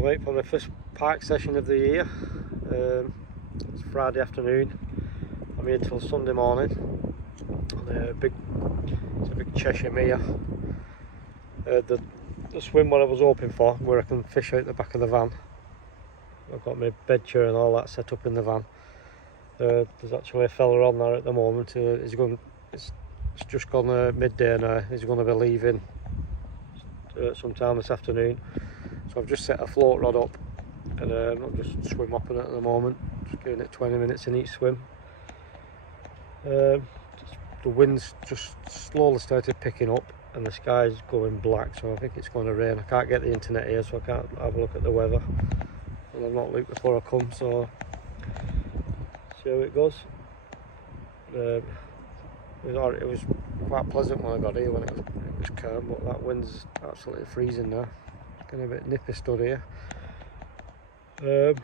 I'm out for my first park session of the year. It's Friday afternoon. I'm here till Sunday morning on it's a big Cheshire mere. The swim what I was hoping for, where I can fish out the back of the van. I've got my bed chair and all that set up in the van. There's actually a fella on there at the moment. It's just gone midday now. He's going to be leaving sometime this afternoon. So I've just set a float rod up and I'm just swim hopping it at the moment. Just giving it 20 minutes in each swim. The wind's just slowly started picking up and the sky's going black, so I think it's going to rain. I can't get the internet here, so I can't have a look at the weather. And I've not looked before I come, so see how it goes. It was quite pleasant when I got here, when it was calm, but that wind's absolutely freezing now. It's getting a bit nippy stood here. I'm going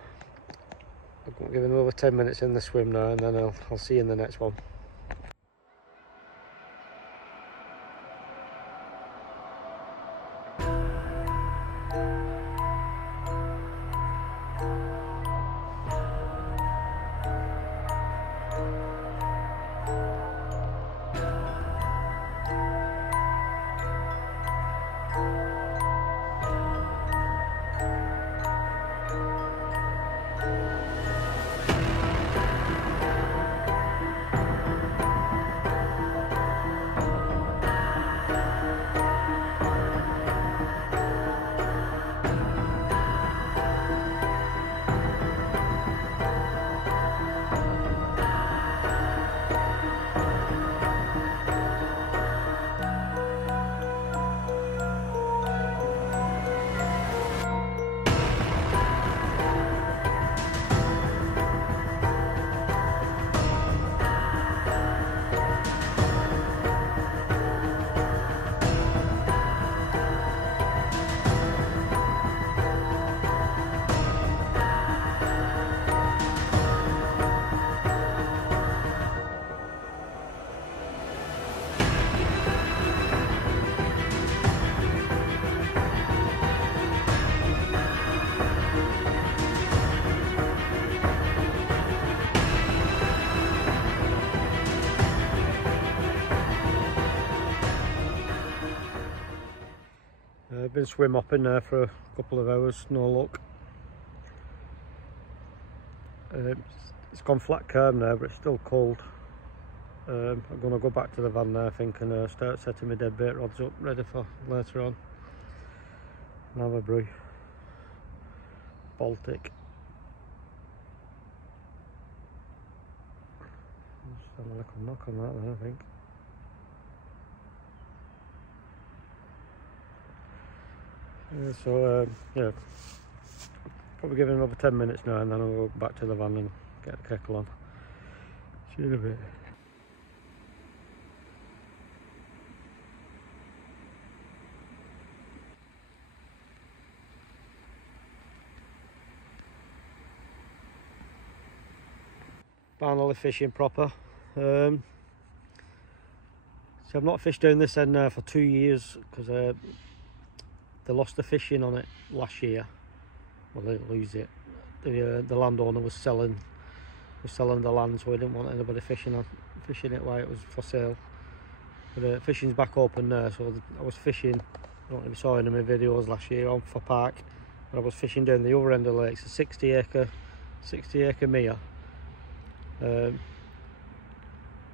to give it another 10 minutes in the swim now, and then I'll see you in the next one. I've been swim hopping there for a couple of hours, no luck. It's gone flat calm now, but it's still cold. I'm going to go back to the van now, I think, and start setting my dead bait rods up, ready for later on. And have a brew. Baltic. Just have a little knock on that there, I think. Yeah, probably give it another 10 minutes now, and then I'll go back to the van and get the kettle on. See you in a bit. Finally fishing proper. So I've not fished down this end now for 2 years because they lost the fishing on it last year. Well, they didn't lose it. The landowner was selling the land, so he didn't want anybody fishing it while it was for sale. But fishing's back open now, so I was fishing. I don't know if you saw any of my videos last year on for Pike, but I was fishing down the other end of the lake. It's a 60 acre mere.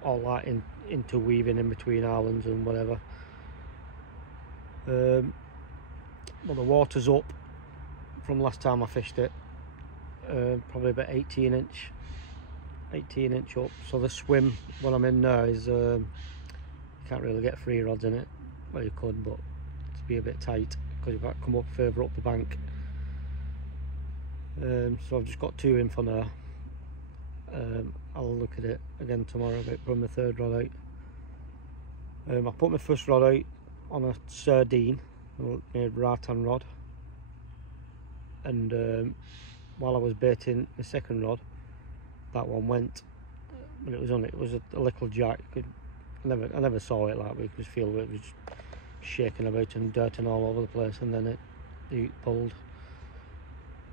All that interweaving in between islands and whatever. Well, the water's up from last time I fished it, probably about 18 inch up. So the swim when I'm in now is you can't really get 3 rods in it. Well, you could, but it'd be a bit tight because you've got to come up further up the bank. So I've just got 2 in for now. I'll look at it again tomorrow about putting my 3rd rod out. I put my first rod out on a sardine, a rattan rod, and while I was baiting the 2nd rod, that one went, and it was a little jack. I never saw it like, we could feel it was shaking about and dirting all over the place, and then it pulled.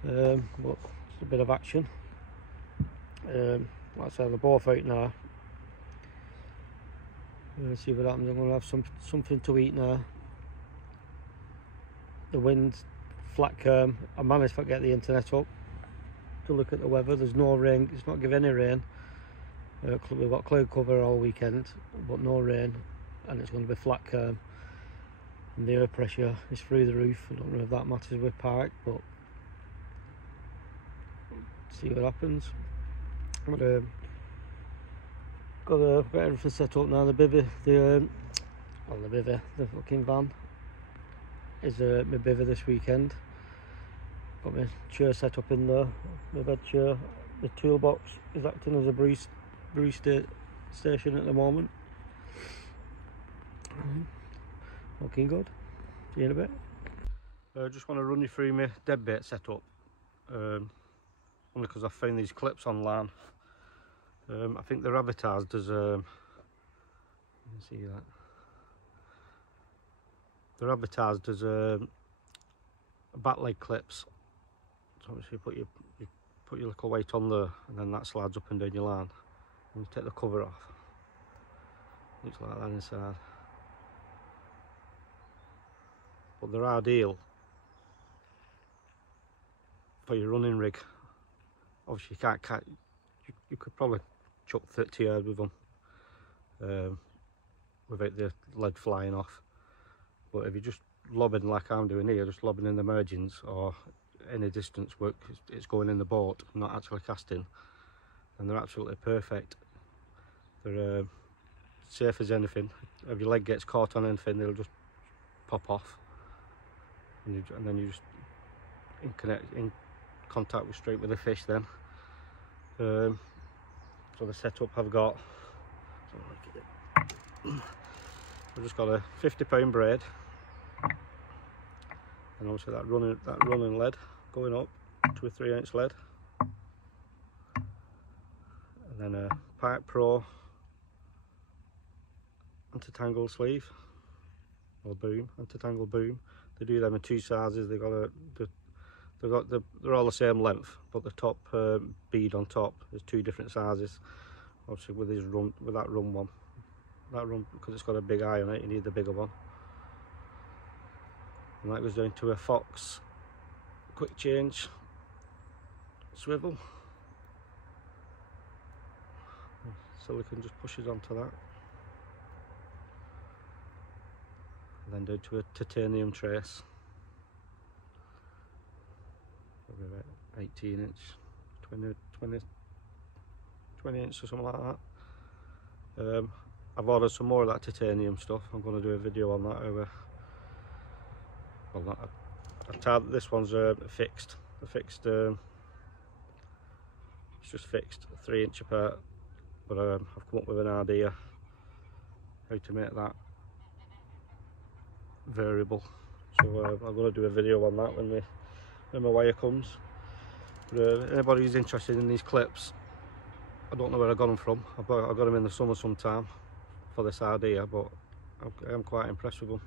but it's a bit of action. Like I say, they're both out now. Let's see what happens. I'm going to have something to eat now. The wind's flat calm. I managed to get the internet up to look at the weather. There's no rain, it's not giving any rain. We've got cloud cover all weekend, but no rain, and it's going to be flat calm. And the air pressure is through the roof. I don't know if that matters with Pike, but see what happens. Got everything set up now. The fucking van is my bivvy this weekend. Got my chair set up in there, my bed chair. The toolbox is acting as a brew station at the moment. Looking good. See you in a bit. I just want to run you through my dead bait setup. Only because I found these clips online. I think they're advertised as you can see that. They're advertised as back leg clips. So obviously you put your little weight on there, and then that slides up and down your line. And you take the cover off. Looks like that inside. But they're ideal for your running rig. Obviously you can't catch. You could probably chuck 30 yards with them without the lead flying off. But if you're just lobbing like I'm doing here, just lobbing in the margins or any distance work, it's going in the boat, not actually casting, and they're absolutely perfect. They're safe as anything. If your leg gets caught on anything, they'll just pop off, and then you just in contact straight with the fish then. So the setup I've got, I've just got a 50-pound braid, and obviously that running lead going up to a 3-ounce lead, and then a Pike Pro anti-tangle sleeve or boom, anti-tangle boom. They do them in 2 sizes. They're all the same length, but the top bead on top is 2 different sizes. Obviously with that run one, because it's got a big eye on it, you need the bigger one. And that goes down to a Fox quick change swivel. Silicone just pushes onto that. And then down to a titanium trace. Probably about 18 inch, 20 inch or something like that. I've ordered some more of that titanium stuff. I'm going to do a video on that over. Well, this one's fixed. It's just fixed, 3 inch apart. But I've come up with an idea how to make that variable. So I'm going to do a video on that when my wire comes. But anybody who's interested in these clips, I don't know where I got them from. I got them in the summer sometime for this idea, but I am quite impressed with them.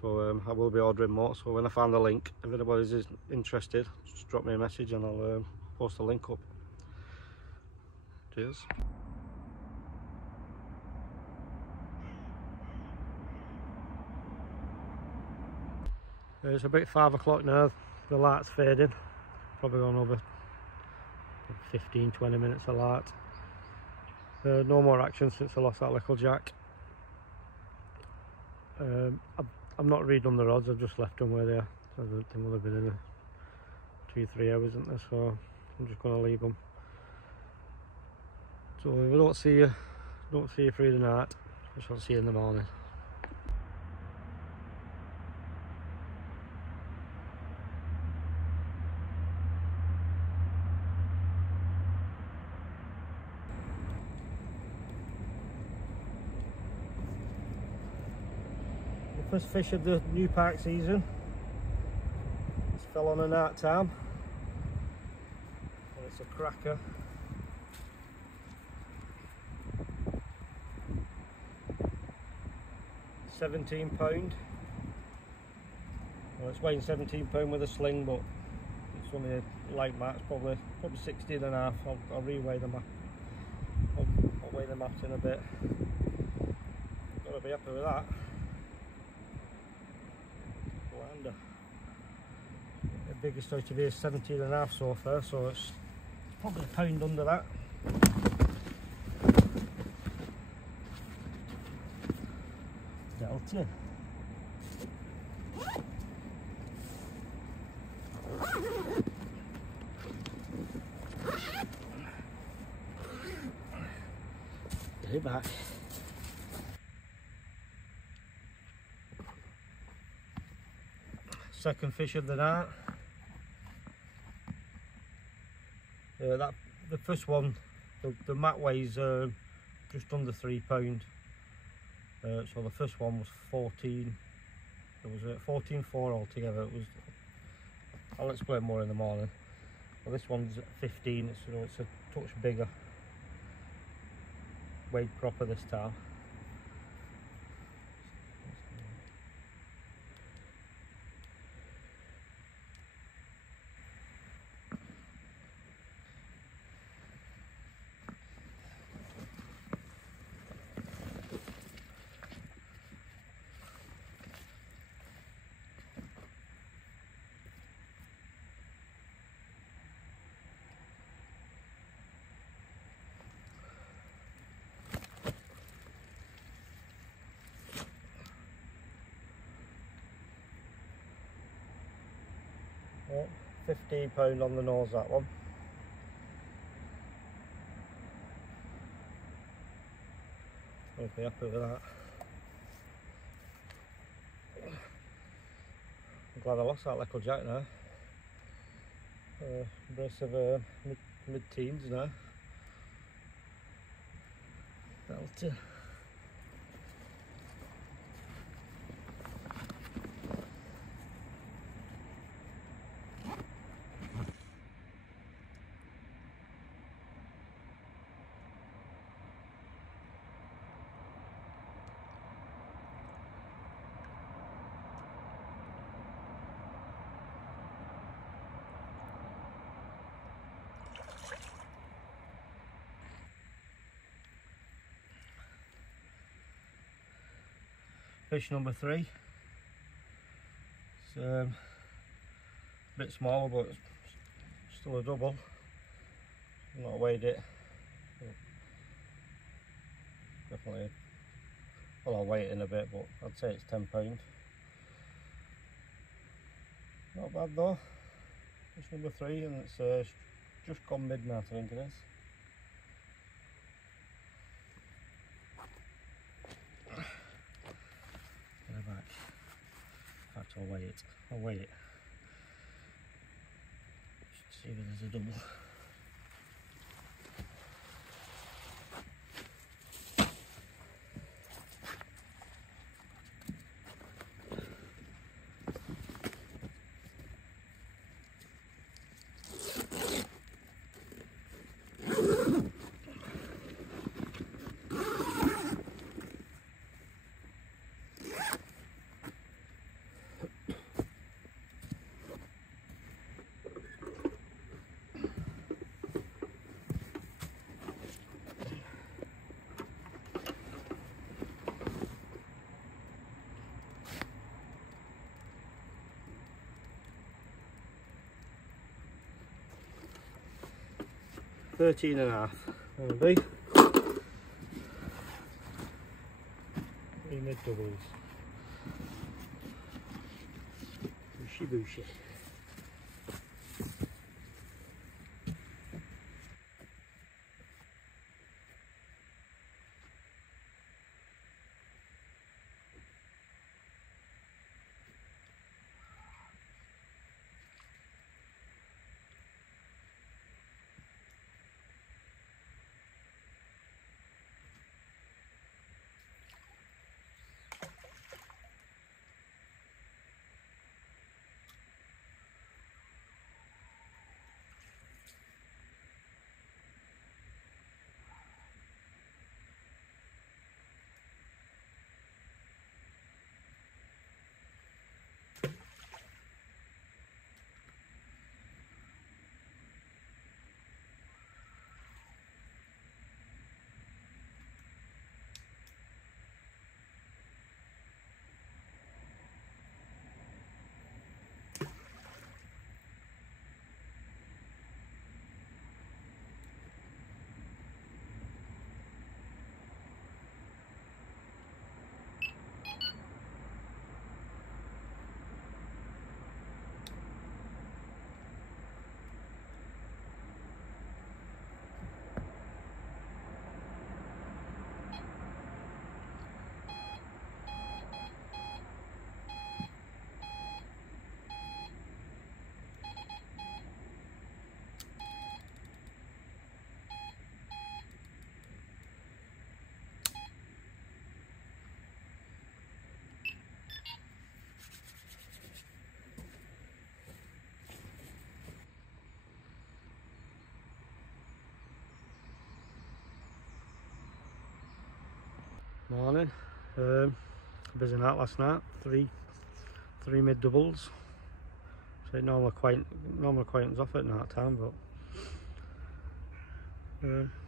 So I will be ordering more. So when I find the link, if anybody's interested, just drop me a message and I'll post the link up. Cheers. It's about 5 o'clock now. The light's fading. Probably gone over 15-20 minutes of light. No more action since I lost that little jack. I'm not redone the rods, I've just left them where they are. I think they'll have been in 2-3 hours, isn't there? So I'm just going to leave them. So if I don't see you through the night, I shall see you in the morning. First fish of the new Pike season. It's fell on a night time, and it's a cracker. £17. Well, it's weighing £17 with a sling, but it's it's only a light mat, it's probably 16 and a half. I'll reweigh them up. I'll weigh them up in a bit. Gotta be happy with that. Blinder. The biggest out of here is 17 and a half so far, so it's probably a pound under that. Delta. Get it back. Second fish of the night. The first one, the mat weighs just under £3. So the first one was 14. It was 14.4 altogether. It was. I'll explain more in the morning. Well, this one's 15. It's a touch bigger. Weighed proper this time. Yeah, £15 on the nose, that one. I'll be happy with that. I'm glad I lost that little jack now. Brace of mid-teens now. Delta. Fish number 3. It's a bit smaller, but it's still a double. I've not weighed it. Definitely. Well, I'll weigh it in a bit, but I'd say it's £10. Not bad though. Fish number 3, and it's just gone midnight, I think it is. Back. In fact, I'll weigh it. Just see if there's a double. £13.5. That'll be 3 mid doubles. Bushy bushy. Morning. Busy night last night. Three mid doubles. So it normally quietens off at night time, but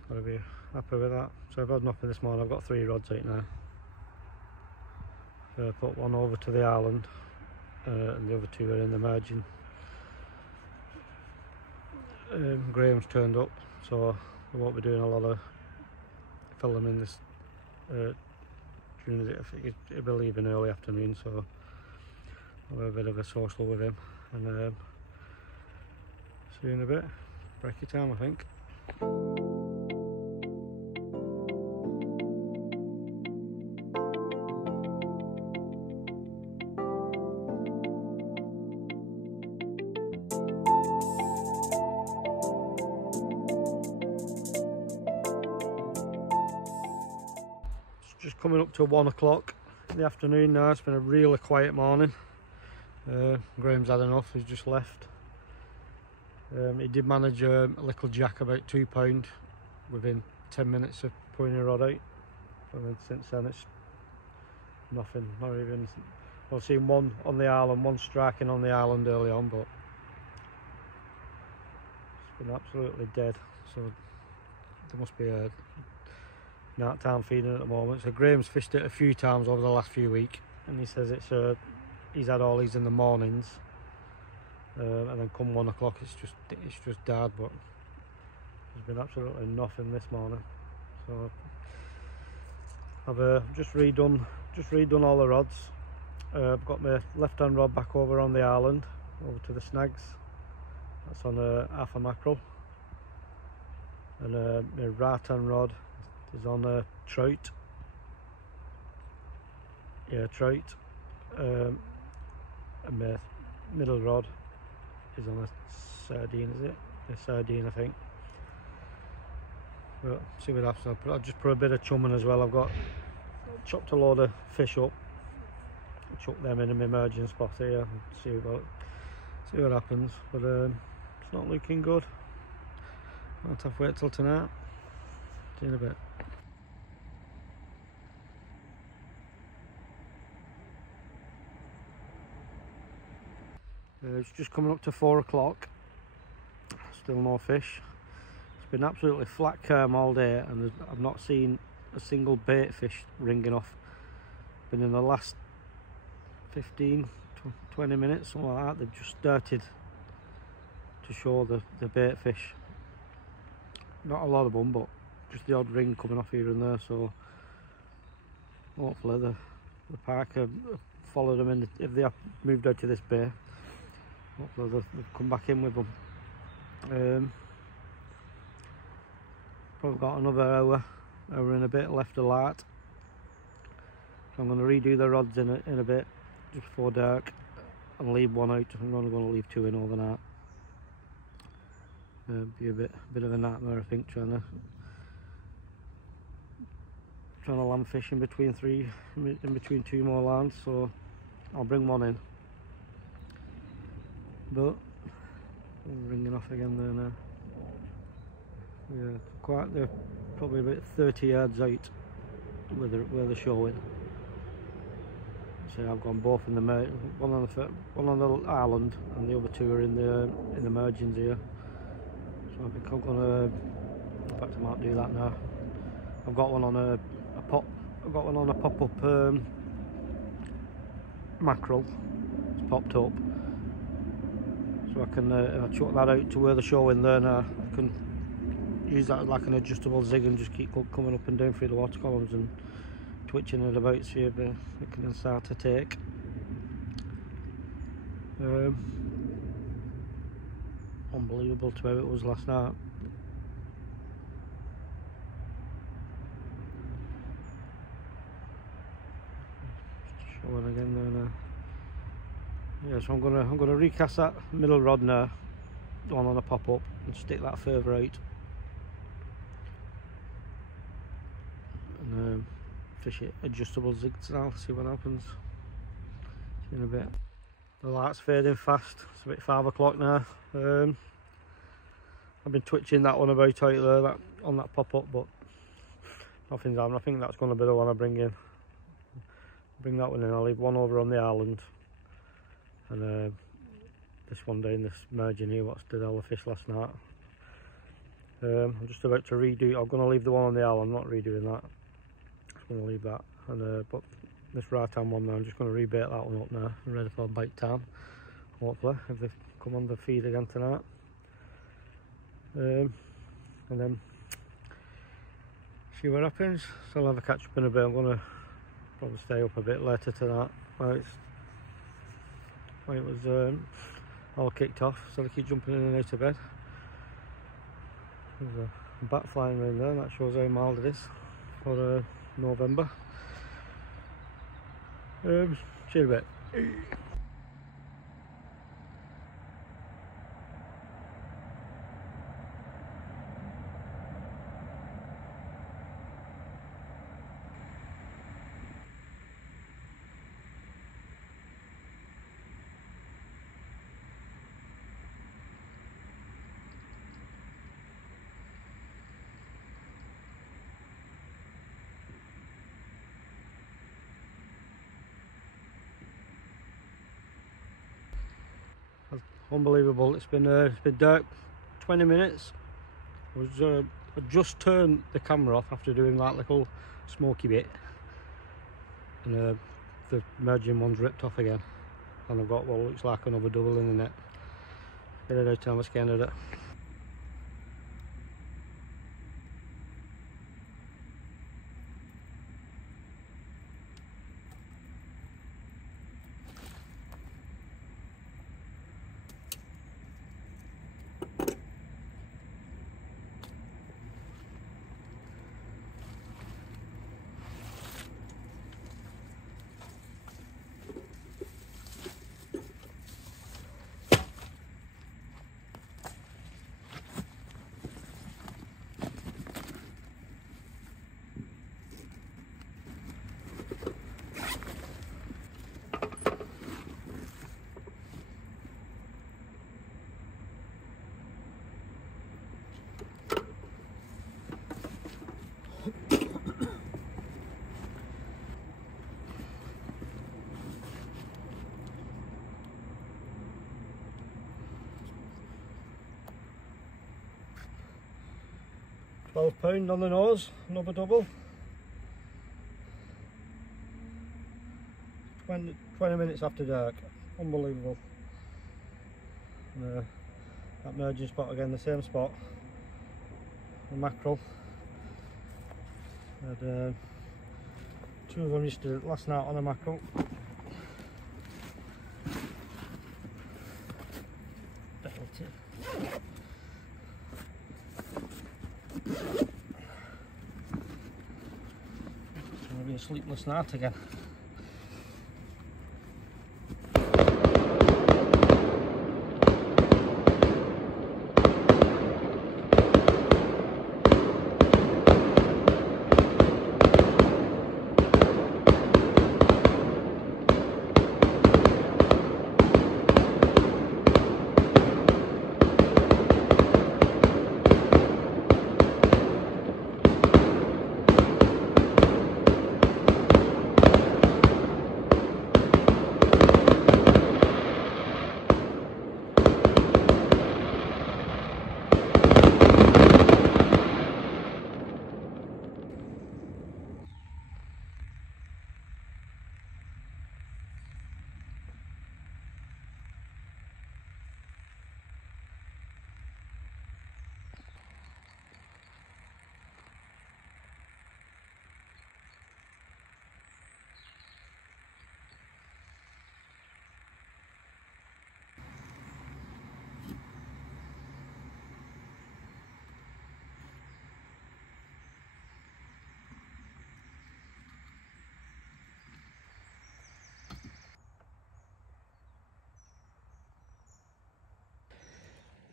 gotta be happy with that. So I've had nothing this morning. I've got 3 rods out now. Put one over to the island, and the other 2 are in the margin. Graham's turned up, so I won't be doing a lot of filming this during the day. He'll be leaving early afternoon, so I'll have a bit of a social with him, and see you in a bit. Breaky time, I think. Just coming up to 1 o'clock in the afternoon now. It's been a really quiet morning. Graham's had enough, he's just left. He did manage a little jack about £2 within 10 minutes of putting a rod out, and then since then it's nothing. Not even, I've seen one on the island, one striking on the island early on, but it's been absolutely dead. So there must be a night time feeding at the moment. So Graham's fished it a few times over the last few weeks, and he says it's he's had all these in the mornings, and then come 1 o'clock it's just died. But there's been absolutely nothing this morning. So I've just redone all the rods. I've got my left hand rod back over on the island, over to the snags. That's on a half a mackerel, and my right hand rod is on a trout. Yeah, trout. And my middle rod is on a sardine, is it? A sardine, I think. But see what happens. I'll just put a bit of chumming as well. I've chopped a load of fish up, chuck them in my emerging spot here, and see what happens. But it's not looking good. I'll have to wait till tonight. See you in a bit. It's just coming up to 4 o'clock. Still no fish. It's been absolutely flat calm all day, and I've not seen a single bait fish ringing off. Been in the last 15, 20 minutes, something like that, they've just started to show the bait fish. Not a lot of them, but just the odd ring coming off here and there. So hopefully the Pike have followed them in. If they have moved out to this bay, hopefully they've come back in with them. Probably got another hour and a bit left of light. So I'm going to redo the rods in a bit, just before dark, and leave one out. I'm only going to leave 2 in overnight. Be a bit of a nightmare, I think, trying to land fish in between 2 more lands. So I'll bring one in. But I'm ringing off again there now. Yeah, they're probably about 30 yards out where they're showing. So I've gone both in the one on the island, and the other 2 are in the margins here. So I think I'm gonna, in fact I might do that now. I've got one on a pop-up mackerel. It's popped up. So I can chuck that out to where they're showing there now. I can use that like an adjustable zig and just keep coming up and down through the water columns and twitching it about, see if it can start to take. Unbelievable to how it was last night. Showing again there now. Yeah, so I'm gonna recast that middle rod now, one on a pop up, and stick that further out, and fish it adjustable zigs now. See what happens. See you in a bit. The light's fading fast. It's about 5 o'clock now. I've been twitching that one about out there, on that pop up, but nothing's happened. I think that's going to be the one I bring in. Bring that one in. I'll leave one over on the island, and this one down this margin here. What's did all the fish last night. I'm just about to redo. I'm going to leave the one on the island. I'm not redoing that. Just going to leave that. And but this right hand one now, I'm just going to rebait that one up now, ready for bite time. Hopefully, if they come on the feed again tonight. And then see what happens. So I'll have a catch up in a bit. I'm going to probably stay up a bit later tonight. When it was all kicked off, so they keep jumping in and out of bed. There's a bat flying around there, and that shows how mild it is for November. See you in a bit. 'Unbelievable! It's been dark 20 minutes. I just turned the camera off after doing that little smoky bit, and the merging one's ripped off again, and I've got what looks like another double in the net. I don't know how much scared of it. £12 on the nose, another double. 20 minutes after dark, unbelievable. And, that merging spot again, the same spot. The mackerel. Had two of them yesterday, last night on a mackerel. It's going to be a sleepless night again.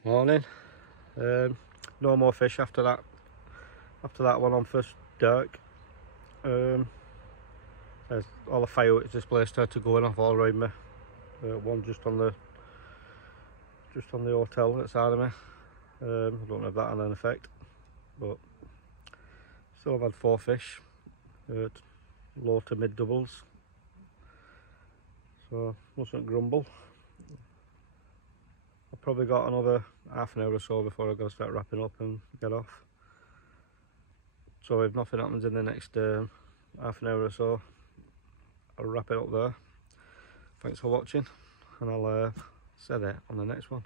Morning. No more fish after that. After that one on first dark. There's all the fireworks display started going off all around me. One just on the hotel outside of me. I don't know if that had an effect, but Still have had 4 fish, low to mid doubles, so mustn't grumble. I've probably got another half an hour or so before I've got to start wrapping up and get off. So if nothing happens in the next half an hour or so, I'll wrap it up there. Thanks for watching, and I'll see you on the next one.